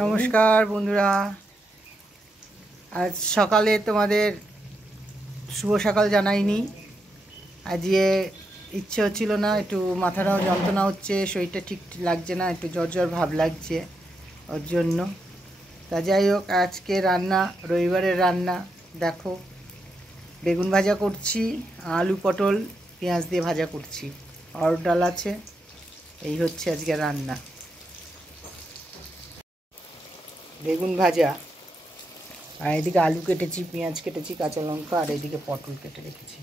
নমস্কার বন্ধুরা, আজ সকালে তোমাদের শুভ সকাল জানাইনি। আজকে ইচ্ছে হচ্ছিল না, একটু মাথাটাও যন্ত্রণা হচ্ছে, শরীরটা ঠিক লাগছে না, একটু জ্বর জ্বর ভাব লাগছে ওর জন্য। তা যাই হোক, আজকে রান্না, রবিবারের রান্না দেখো, বেগুন ভাজা করছি, আলু পটল পেঁয়াজ দিয়ে ভাজা করছি, অরড় ডাল আছে। এই হচ্ছে আজকে রান্না, বেগুন ভাজা। আর এদিকে আলু কেটেছি, পেঁয়াজ কেটেছি, কাঁচা লঙ্কা, আর এদিকে পটল কেটে রেখেছি,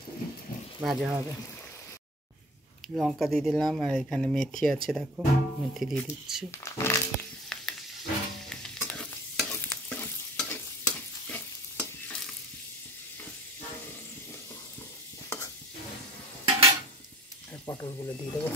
ভাজা হবে। লঙ্কা দিয়ে দিলাম, আর এখানে মেথি আছে, দেখো মেথি দিয়ে দিচ্ছি। আর পটলগুলো দিয়ে দেবো।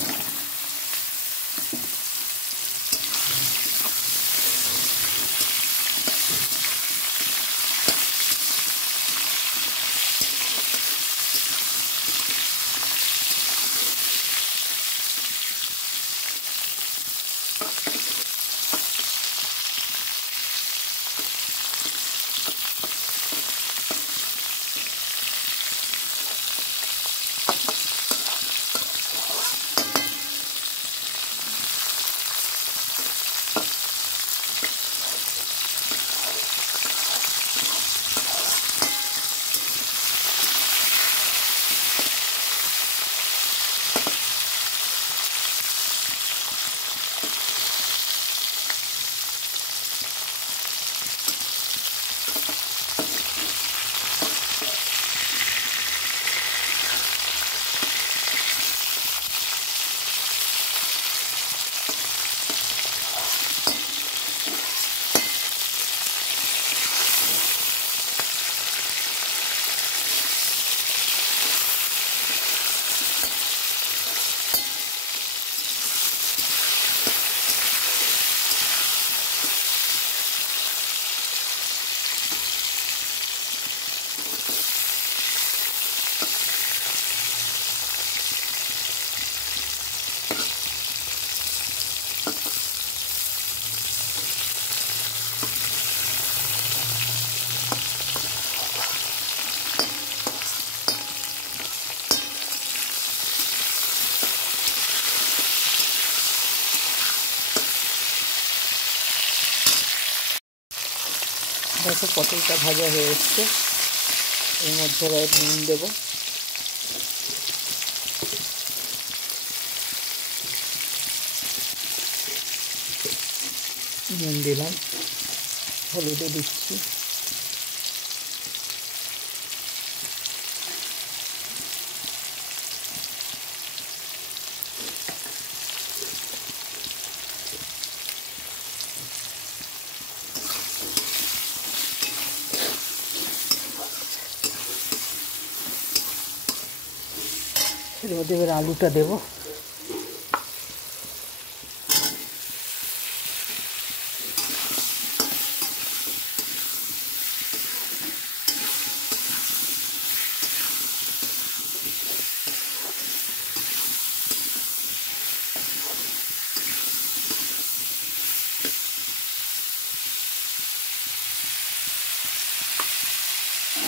দেখো পটলটা ভাজা হয়ে এসছে, এর মধ্যে এবার নুন দেবো। নুন দিলাম, হলুদও দিচ্ছি। এর মধ্যে এবার আলুটা দেবো।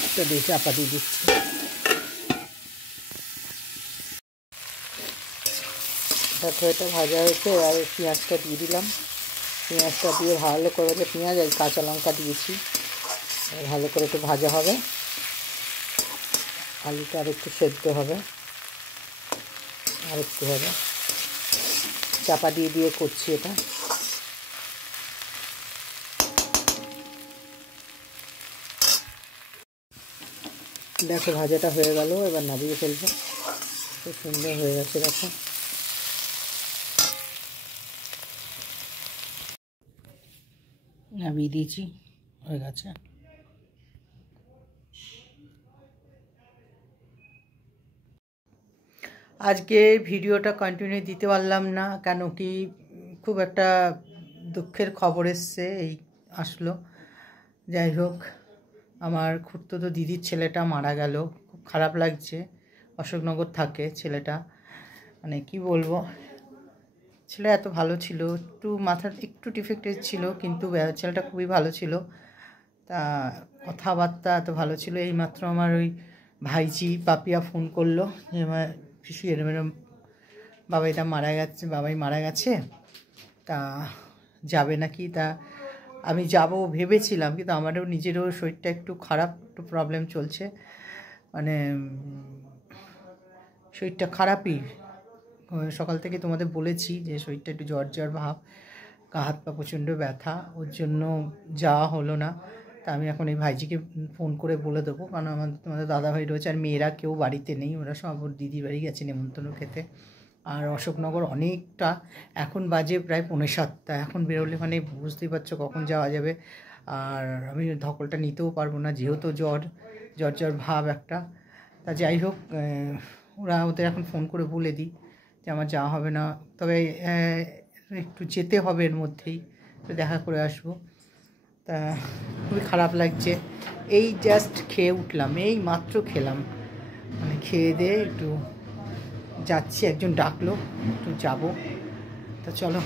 এটা দিয়ে চাপা দিয়ে দিচ্ছি। দেখো এটা ভাজা হয়েছে, আর পেঁয়াজটা দিয়ে দিলাম। পেঁয়াজটা দিয়ে ভালো করে, পেঁয়াজ আর কাঁচা লঙ্কা দিয়েছি, ভালো করে একটু ভাজা হবে। আলুটা আর একটু সেদ্ধ হবে, আর একটু হবে। চাপা দিয়ে দিয়ে করছি এটা। দেখো ভাজাটা হয়ে গেল, এবার নামিয়ে ফেলবো। খুব সুন্দর হয়ে গেছে, দেখো। নামিয়ে দিয়েছি, হয়ে গেছে। আজকে ভিডিওটা কন্টিনিউ দিতে পারলাম না, কেন কি খুব একটা দুঃখের খবর এসছে, এই আসলো। যাই হোক, আমার খুড়তুতো দিদির ছেলেটা মারা গেল, খুব খারাপ লাগছে। অশোকনগর থাকে ছেলেটা, মানে কি বলবো, ছেলে এত ভালো ছিল, একটু মাথার একটু ডিফেক্টেড ছিল, কিন্তু ছেলেটা খুবই ভালো ছিল। তা কথাবার্তা এত ভালো ছিল। এইমাত্র আমার ওই ভাইজি পাপিয়া ফোন করলো যে আমার পিসু এরম এরম বাবাই মারা গেছে, তা যাবে নাকি। তা আমি যাব ভেবেছিলাম, কিন্তু আমারও নিজেরও শরীরটা একটু খারাপ, একটু প্রবলেম চলছে, মানে শরীরটা খারাপই। সকাল থেকে তোমাদের বলেছি যে শরীরটা একটু জ্বর জ্বর ভাব, গা হাত পা প্রচণ্ড ব্যথা, ওর জন্য যাওয়া হলো না। তা আমি এখন এই ভাইজিকে ফোন করে বলে দেবো, কারণ তোমাদের দাদাভাই রয়েছে, আর মেয়েরা কেউ বাড়িতে নেই, ওরা সব ওর দিদি বাড়ি গেছে নেমন্তন্ন খেতে। আর অশোকনগর অনেকটা, এখন বাজে প্রায় 6:45, এখন বেরোলে মানে বুঝতেই পারছো কখন যাওয়া যাবে। আর আমি ধকলটা নিতেও পারবো না, যেহেতু জ্বর জ্বর ভাব একটা। তা যাই হোক, ওদের এখন ফোন করে বলে দিই যে আমার যাওয়া হবে না, তবে একটু যেতে হবে এর মধ্যেই, তো দেখা করে আসবো। তা খুবই খারাপ লাগছে। এই জাস্ট খেয়ে উঠলাম, এই মাত্র খেলাম, মানে খেয়ে দিয়ে একটু যাচ্ছি, একজন ডাকলো, একটু যাবো। তা চলো।